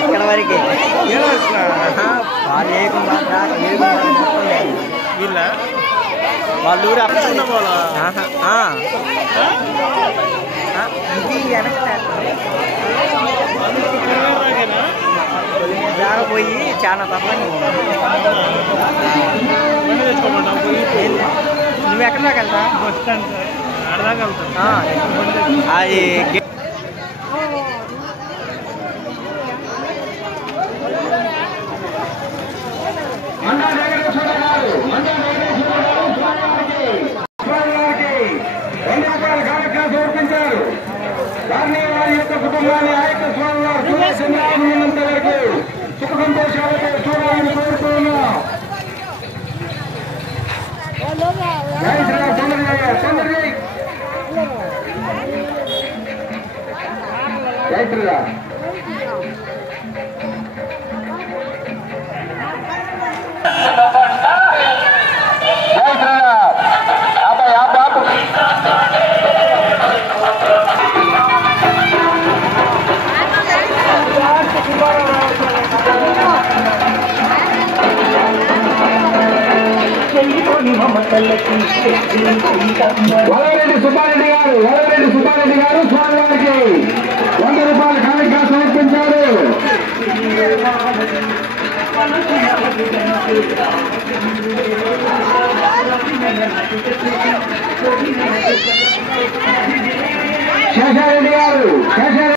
ఇక్కడ వరకు వాళ్ళు వీళ్ళ వాళ్ళ ఊరు అప్పకుండా పోలా ఇది వెనక జారపోయి చాలా తప్పని నువ్వు ఎక్కడ దాకా వెళ్తా బస్ స్టాండ్ ఆడదాకా వెళ్తాను అది సమర్పించారు. దాన్ని వారి యొక్క కుటుంబాన్ని ఆయక స్వామి వారు ఉన్నంత వరకు సుఖ సంతోషాలతో చూడాలని కోరుతున్నాం. జై శ్రీరామ్. తొందరగా జై శ్రీరామ్. జై శ్రీరామ్. అబ్బాయి బాబు వలవరెడ్డి సుబ్బారెడ్డి గారు స్వామివారికి 100 రూపాయల కానుకగా సమర్పించారు. శేషారెడ్డి గారు